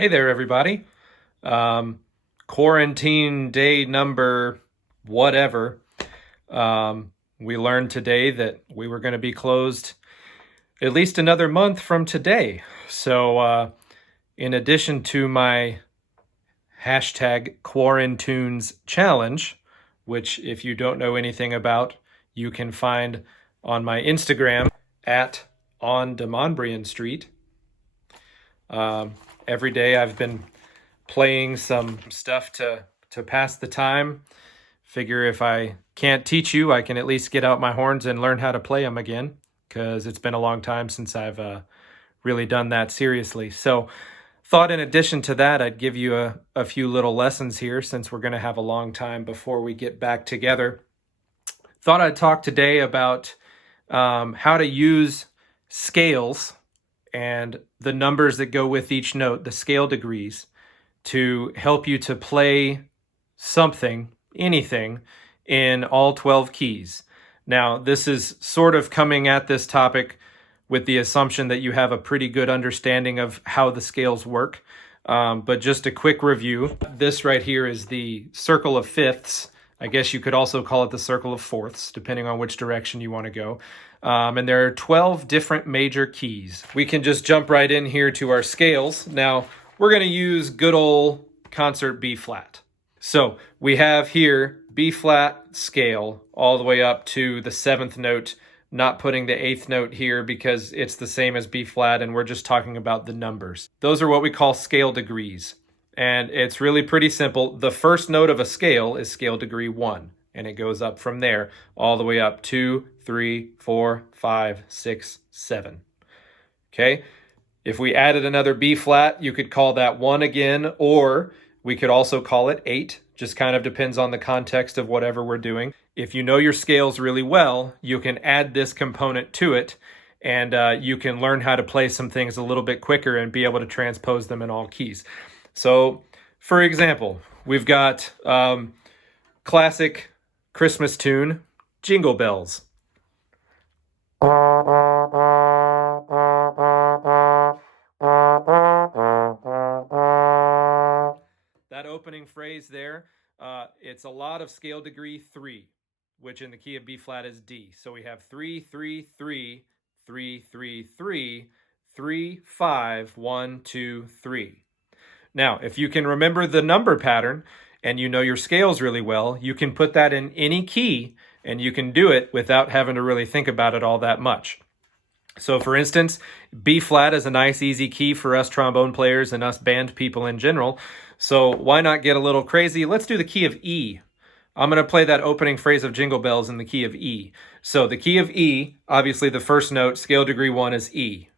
Hey there, everybody. Um, Quarantine day number whatever. We learned today that we were going to be closed at least another month from today. So, in addition to my hashtag Quarantunes challenge, which, if you don't know anything about, you can find on my Instagram at on Demonbrian Street. Every day I've been playing some stuff to pass the time. Figure if I can't teach you, I can at least get out my horns and learn how to play them again, because it's been a long time since I've really done that seriously. So thought in addition to that, I'd give you a few little lessons here since we're going to have a long time before we get back together. Thought I'd talk today about how to use scales and the numbers that go with each note, the scale degrees, to help you to play something, anything, in all 12 keys. Now, this is sort of coming at this topic with the assumption that you have a pretty good understanding of how the scales work. But just a quick review. This right here is the circle of fifths. I guess you could also call it the circle of fourths, depending on which direction you want to go. And there are 12 different major keys. We can just jump right in here to our scales. Now, we're going to use good old concert B flat. So we have here B flat scale all the way up to the 7th note, not putting the 8th note here because it's the same as B flat and we're just talking about the numbers. Those are what we call scale degrees. And it's really pretty simple. The first note of a scale is scale degree 1, and it goes up from there all the way up 2, 3, 4, 5, 6, 7. Okay? If we added another B flat, you could call that 1 again, or we could also call it 8. Just kind of depends on the context of whatever we're doing. If you know your scales really well, you can add this component to it, and you can learn how to play some things a little bit quicker and be able to transpose them in all keys. So, for example, we've got classic Christmas tune, Jingle Bells. That opening phrase there, it's a lot of scale degree 3, which in the key of B flat is D. So we have 3, 3, 3, 3, 3, 3, 3, 5, 1, 2, 3. Now, if you can remember the number pattern and you know your scales really well, you can put that in any key and you can do it without having to really think about it all that much. So for instance, B flat is a nice easy key for us trombone players and us band people in general. So why not get a little crazy? Let's do the key of E. I'm going to play that opening phrase of Jingle Bells in the key of E. So the key of E, obviously the first note, scale degree 1 is E.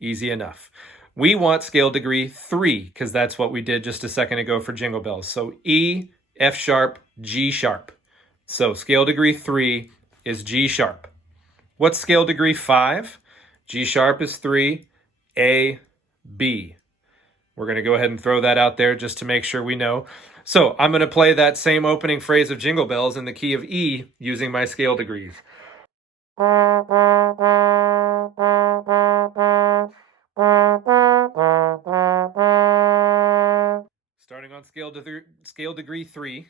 Easy enough. We want scale degree 3 because that's what we did just a second ago for Jingle Bells. So E, F sharp, G sharp. So scale degree 3 is G sharp. What's scale degree 5? G sharp is 3, A, B. We're going to go ahead and throw that out there just to make sure we know. So I'm going to play that same opening phrase of Jingle Bells in the key of E using my scale degrees. Starting on scale degree 3,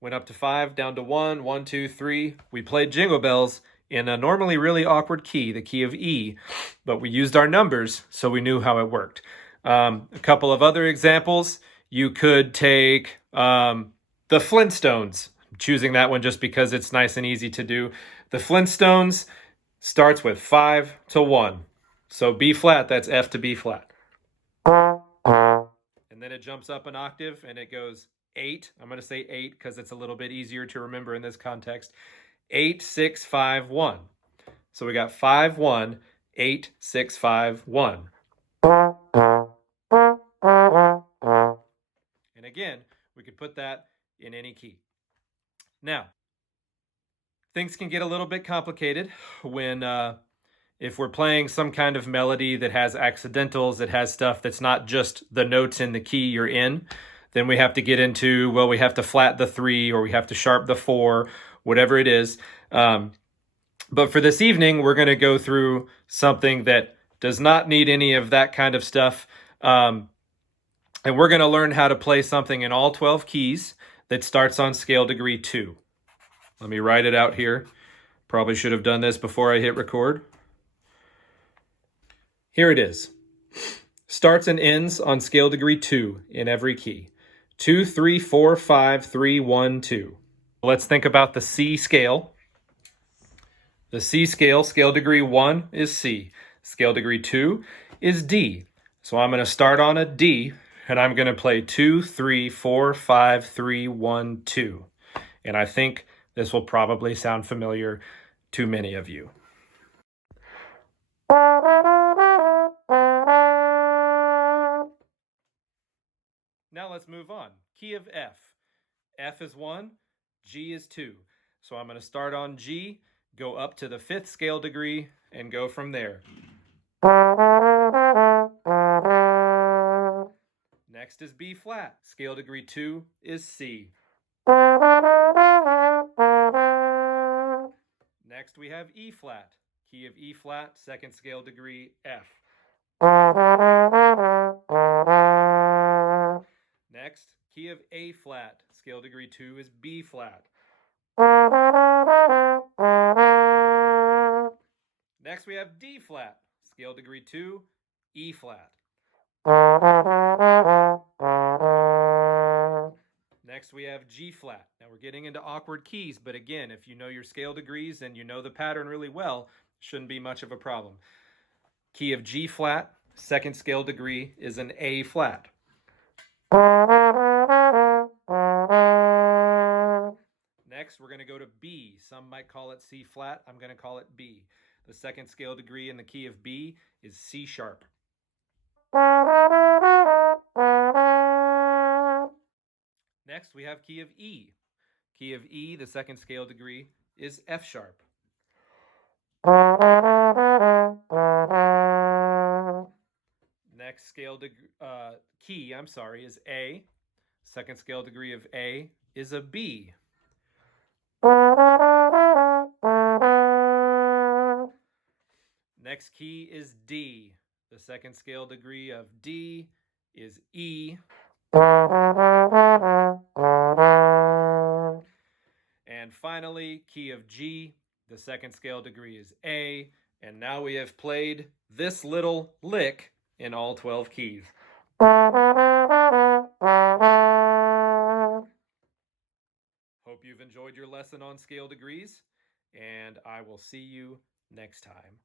went up to 5, down to 1, 1, 2, 3. We played Jingle Bells in a normally really awkward key, the key of E, but we used our numbers, so we knew how it worked. A couple of other examples. You could take the Flintstones. I'm choosing that one just because it's nice and easy to do. The Flintstones starts with 5 to 1. So B flat, that's F to B flat. And then it jumps up an octave and it goes 8. I'm going to say 8 because it's a little bit easier to remember in this context. 8, 6, 5, 1. So we got 5, 1, 8, 6, 5, 1. And again, we could put that in any key. Now, things can get a little bit complicated when if we're playing some kind of melody that has accidentals, that has stuff that's not just the notes in the key you're in, then we have to get into, well, we have to flat the 3 or we have to sharp the 4, whatever it is. But for this evening, we're going to go through something that does not need any of that kind of stuff. And we're going to learn how to play something in all 12 keys that starts on scale degree 2. Let me write it out here. Probably should have done this before I hit record. Here it is. Starts and ends on scale degree 2 in every key. 2, 3, 4, 5, 3, 1, 2. Let's think about the C scale. The C scale, scale degree 1 is C. Scale degree 2 is D. So I'm going to start on a D, and I'm going to play 2, 3, 4, 5, 3, 1, 2. And I think this will probably sound familiar to many of you. Now let's move on. Key of F. F is 1, G is 2. So I'm going to start on G, go up to the 5th scale degree, and go from there. Next is B flat. Scale degree 2 is C. Next we have E flat. Key of E flat, 2nd scale degree, F. Next, key of A flat. Scale degree 2 is B flat. Next we have D flat. Scale degree 2, E flat. Next we have G flat. Now we're getting into awkward keys, but again, if you know your scale degrees and you know the pattern really well, shouldn't be much of a problem. Key of G flat, 2nd scale degree, is an A flat. Next, we're going to go to B. Some might call it C flat. I'm going to call it B. The 2nd scale degree in the key of B is C sharp. Next, we have key of E. Key of E, the 2nd scale degree, is F sharp. Next key is A. 2nd scale degree of A is a B. Next key is D. The 2nd scale degree of D is E. And finally, key of G. The 2nd scale degree is A. And now we have played this little lick in all 12 keys. Hope you've enjoyed your lesson on scale degrees, and I will see you next time.